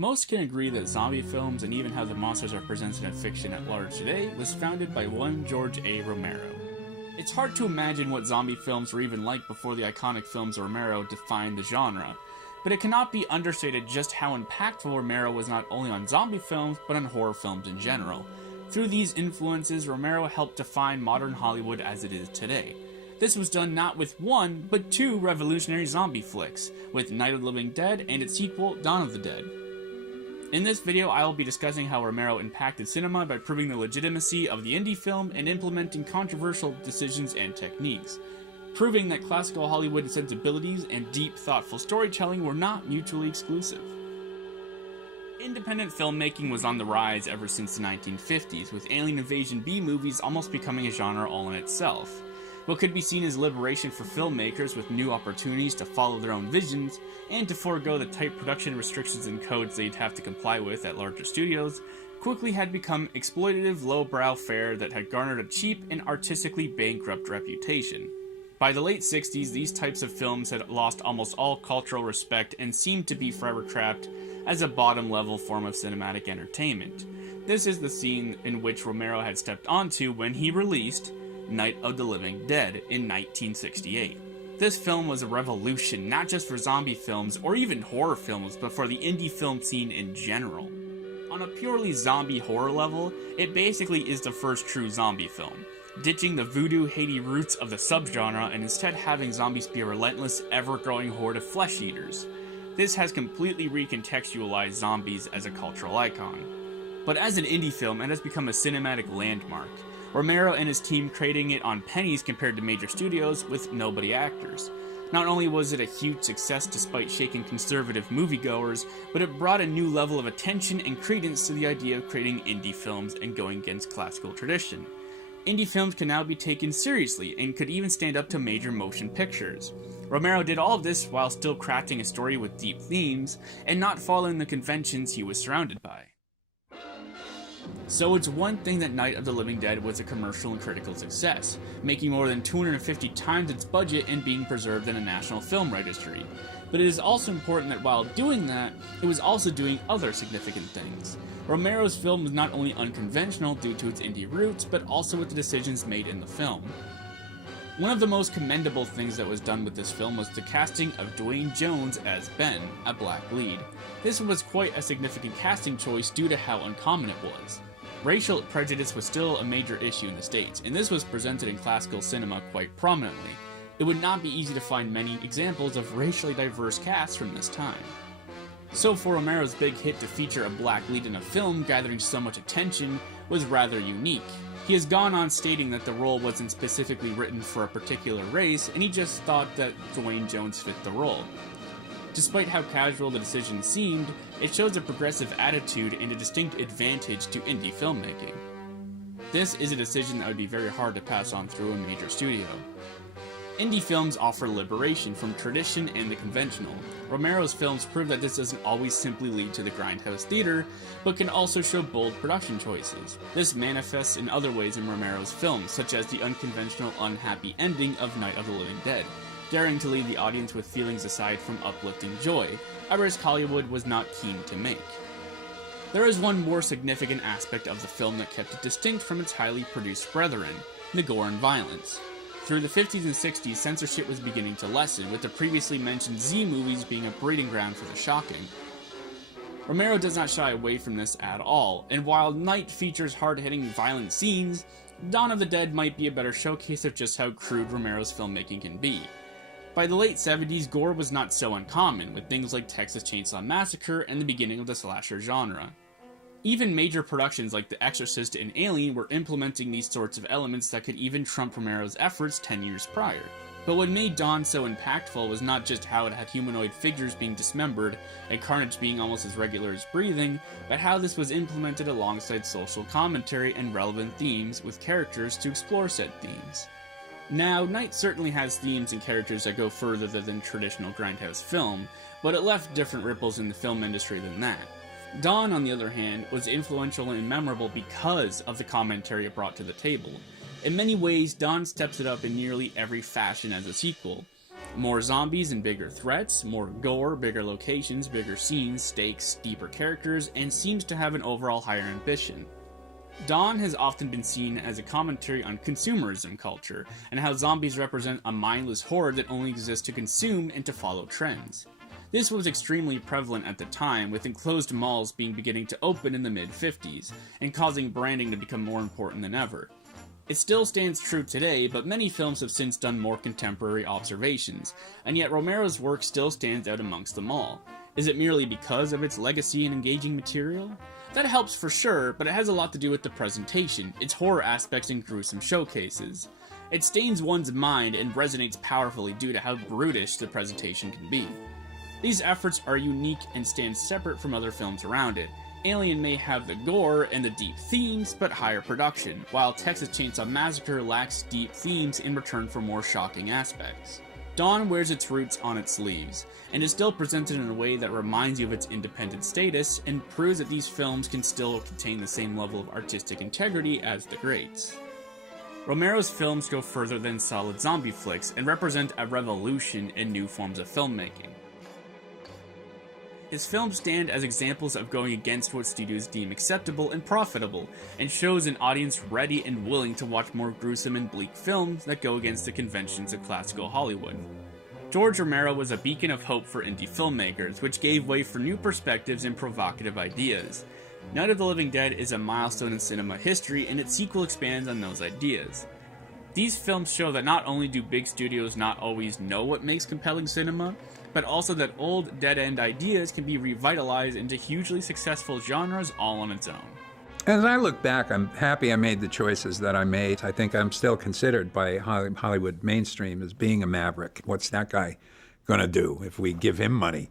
Most can agree that zombie films, and even how the monsters are presented in fiction at large today, was founded by one George A. Romero. It's hard to imagine what zombie films were even like before the iconic films of Romero defined the genre, but it cannot be understated just how impactful Romero was not only on zombie films, but on horror films in general. Through these influences, Romero helped define modern Hollywood as it is today. This was done not with one, but two revolutionary zombie flicks, with Night of the Living Dead and its sequel, Dawn of the Dead. In this video, I will be discussing how Romero impacted cinema by proving the legitimacy of the indie film and implementing controversial decisions and techniques, proving that classical Hollywood sensibilities and deep, thoughtful storytelling were not mutually exclusive. Independent filmmaking was on the rise ever since the 1950s, with alien invasion B-movies almost becoming a genre all in itself. What could be seen as liberation for filmmakers with new opportunities to follow their own visions, and to forego the tight production restrictions and codes they'd have to comply with at larger studios, quickly had become exploitative, lowbrow fare that had garnered a cheap and artistically bankrupt reputation. By the late 60s, these types of films had lost almost all cultural respect and seemed to be forever trapped as a bottom-level form of cinematic entertainment. This is the scene in which Romero had stepped onto when he released Night of the Living Dead in 1968. This film was a revolution, not just for zombie films or even horror films, but for the indie film scene in general. On a purely zombie horror level, it basically is the first true zombie film, ditching the voodoo Haiti roots of the subgenre and instead having zombies be a relentless, ever-growing horde of flesh-eaters. This has completely recontextualized zombies as a cultural icon. But as an indie film, it has become a cinematic landmark. Romero and his team creating it on pennies compared to major studios with nobody actors. Not only was it a huge success despite shaking conservative moviegoers, but it brought a new level of attention and credence to the idea of creating indie films and going against classical tradition. Indie films can now be taken seriously and could even stand up to major motion pictures. Romero did all of this while still crafting a story with deep themes and not following the conventions he was surrounded by. So it's one thing that Night of the Living Dead was a commercial and critical success, making more than 250 times its budget and being preserved in a national film registry. But it is also important that while doing that, it was also doing other significant things. Romero's film was not only unconventional due to its indie roots, but also with the decisions made in the film. One of the most commendable things that was done with this film was the casting of Dwayne Jones as Ben, a black lead. This was quite a significant casting choice due to how uncommon it was. Racial prejudice was still a major issue in the States, and this was presented in classical cinema quite prominently. It would not be easy to find many examples of racially diverse casts from this time. So for Romero's big hit to feature a black lead in a film gathering so much attention was rather unique. He has gone on stating that the role wasn't specifically written for a particular race, and he just thought that Dwayne Jones fit the role. Despite how casual the decision seemed, it shows a progressive attitude and a distinct advantage to indie filmmaking. This is a decision that would be very hard to pass on through a major studio. Indie films offer liberation from tradition and the conventional. Romero's films prove that this doesn't always simply lead to the grindhouse theater, but can also show bold production choices. This manifests in other ways in Romero's films, such as the unconventional, unhappy ending of Night of the Living Dead, daring to leave the audience with feelings aside from uplifting joy, a risk Hollywood was not keen to make. There is one more significant aspect of the film that kept it distinct from its highly produced brethren: the gore and violence. Through the 50s and 60s, censorship was beginning to lessen, with the previously mentioned Z movies being a breeding ground for the shocking. Romero does not shy away from this at all, and while Night features hard-hitting, violent scenes, Dawn of the Dead might be a better showcase of just how crude Romero's filmmaking can be. By the late 70s, gore was not so uncommon, with things like Texas Chainsaw Massacre and the beginning of the slasher genre. Even major productions like The Exorcist and Alien were implementing these sorts of elements that could even trump Romero's efforts 10 years prior. But what made Dawn so impactful was not just how it had humanoid figures being dismembered and carnage being almost as regular as breathing, but how this was implemented alongside social commentary and relevant themes with characters to explore said themes. Now, Night certainly has themes and characters that go further than traditional grindhouse film, but it left different ripples in the film industry than that. Dawn, on the other hand, was influential and memorable because of the commentary it brought to the table. In many ways, Dawn steps it up in nearly every fashion as a sequel. More zombies and bigger threats, more gore, bigger locations, bigger scenes, stakes, deeper characters, and seems to have an overall higher ambition. Dawn has often been seen as a commentary on consumerism culture, and how zombies represent a mindless horde that only exists to consume and to follow trends. This was extremely prevalent at the time, with enclosed malls beginning to open in the mid-50s, and causing branding to become more important than ever. It still stands true today, but many films have since done more contemporary observations, and yet Romero's work still stands out amongst them all. Is it merely because of its legacy and engaging material? That helps for sure, but it has a lot to do with the presentation, its horror aspects and gruesome showcases. It stains one's mind and resonates powerfully due to how brutish the presentation can be. These efforts are unique and stand separate from other films around it. Alien may have the gore and the deep themes, but higher production, while Texas Chainsaw Massacre lacks deep themes in return for more shocking aspects. Dawn wears its roots on its sleeves, and is still presented in a way that reminds you of its independent status, and proves that these films can still contain the same level of artistic integrity as the greats. Romero's films go further than solid zombie flicks, and represent a revolution in new forms of filmmaking. His films stand as examples of going against what studios deem acceptable and profitable, and shows an audience ready and willing to watch more gruesome and bleak films that go against the conventions of classical Hollywood. George Romero was a beacon of hope for indie filmmakers, which gave way for new perspectives and provocative ideas. Night of the Living Dead is a milestone in cinema history, and its sequel expands on those ideas. These films show that not only do big studios not always know what makes compelling cinema, but also that old, dead-end ideas can be revitalized into hugely successful genres all on its own. As I look back, I'm happy I made the choices that I made. I think I'm still considered by Hollywood mainstream as being a maverick. What's that guy going to do if we give him money?